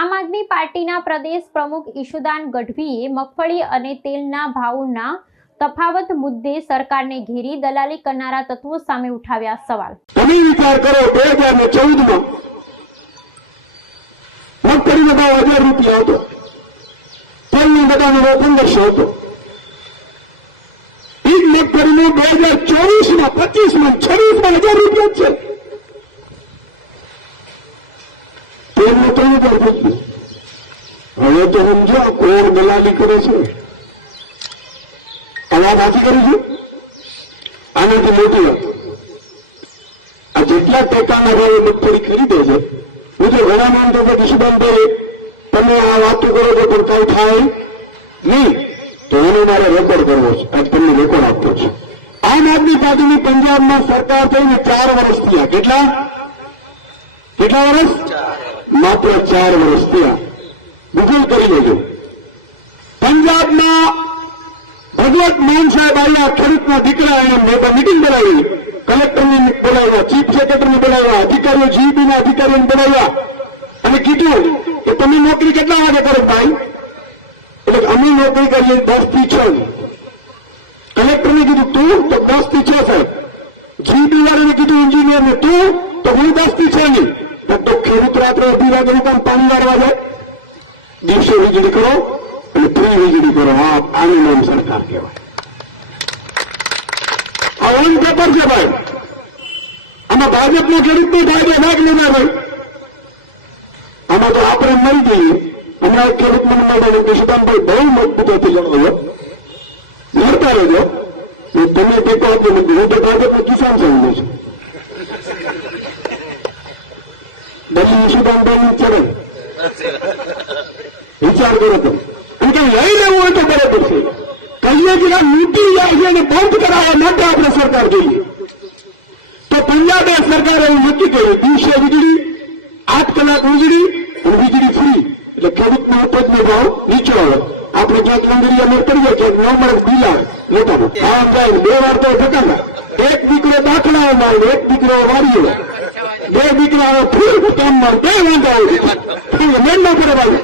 આમ આદમી પાર્ટીના પ્રદેશ પ્રમુખ ઈશુદાન ગઢવીએ મગફળી અને તેલના ભાવના તફાવત મુદ્દે સરકારને ઘેરી દલાલી કરનારા તત્વો સામે ઉઠાવ્યા સવાલ। તમે વિચાર કરો 2014 માં મગફળીનો ભાવ 1000 રૂપિયા હતો, તેલનો બધાનો ભાવ 1500 હતો। એ જ મગફળીનો 2024 માં 25 માં 26 માં 1000 રૂપિયા છે। તેલનો 3000 રૂપિયા। હવે તો સમજો કોણ દલાલી કરે છે। આ વાત કરી છું આનાથી મોટી વાત, આ જેટલા ટેકાના ભાવે મગફળી ખરીદે છે, હું તો ઘણા માનતો કે ઈશુદાનભાઈ તમે આ વાતો કરો છો પણ કઈ થાય નહીં, તો એનો મારે રેકોર્ડ કરવો છે, આજ તમને રેકોર્ડ આપવો છે। આમ આદમી પાર્ટીની પંજાબમાં સરકાર થઈને 4 વર્ષ થયા। કેટલા વર્ષ? માત્ર 4 વર્ષ થયા। ગૂગલ કરી લેજો। પંજાબમાં ભગવત માન સાહેબ આવ્યા, ખેડૂતના દીકરા, એને મીટિંગ બોલાવી, કલેક્ટરને બોલાવ્યા, ચીફ સેક્રેટરીને બોલાવ્યા, અધિકારીઓ જીઈબીના અધિકારીઓને બોલાવ્યા અને કીધું કે તમે નોકરી કેટલા વાગે કરો ભાઈ? એટલે અમે નોકરી કરીએ 10 થી 6। કલેક્ટરને કીધું તું તો 10 થી 6 સાહેબ, જીઈબી વાળાને કીધું એન્જિનિયરને તું તો હું 10 થી 6 નહીં। તો ખેડૂત રાત્રે 2 વાગે પણ પાણી વાળવા જાય, દિવસે વીજળી કરો અને ફ્રી વીજળી કરો। આનું નામ સરકાર કહેવાય। આ ઓન પેપર છે ભાઈ, આમાં ભાજપનો ખેડૂતનો ફાયદો ભાગ લેના ભાઈ, આમાં તો આપણે મરી જઈએ। હમણાં ખેડૂત મંડળ ઈશુદાનભાઈ બહુ મજબૂતાઈથી જણાવ્યો, લડતા રહેજો, તમે ટેકો આપો નથી, હું તો ભાજપનો કિસાન સંઘ છું। બધી ઈશુદાનભાઈની ચડે વિચાર કરો તમે, અને કઈ લઈ લેવું હોય તો બરાબર છે, કહીએ કે નીતિ જાય છે અને બંધ કરાવવા માટે આપણે સરકાર જોઈએ। તો પંજાબે સરકારે એવું નક્કી કર્યું, દિવસે વીજળી 8 કલાક વીજળી અને વીજળી ફ્રી, એટલે ખેડૂતનો ઉપજનો ભાવ નીચો આવે। આપણે ક્યાંક મંદિરિયા મેં કરીએ, ક્યાંક ન મળે ખુલ્લા મોટા 2 વાર તો થતા, એક દીકરો દાખલાઓમાં આવે, એક દીકરો વાડીઓ, 2 દીકરાઓ ફૂલ કામમાં 2 વાંધા આવે, મેળ ના પડે ભાઈ।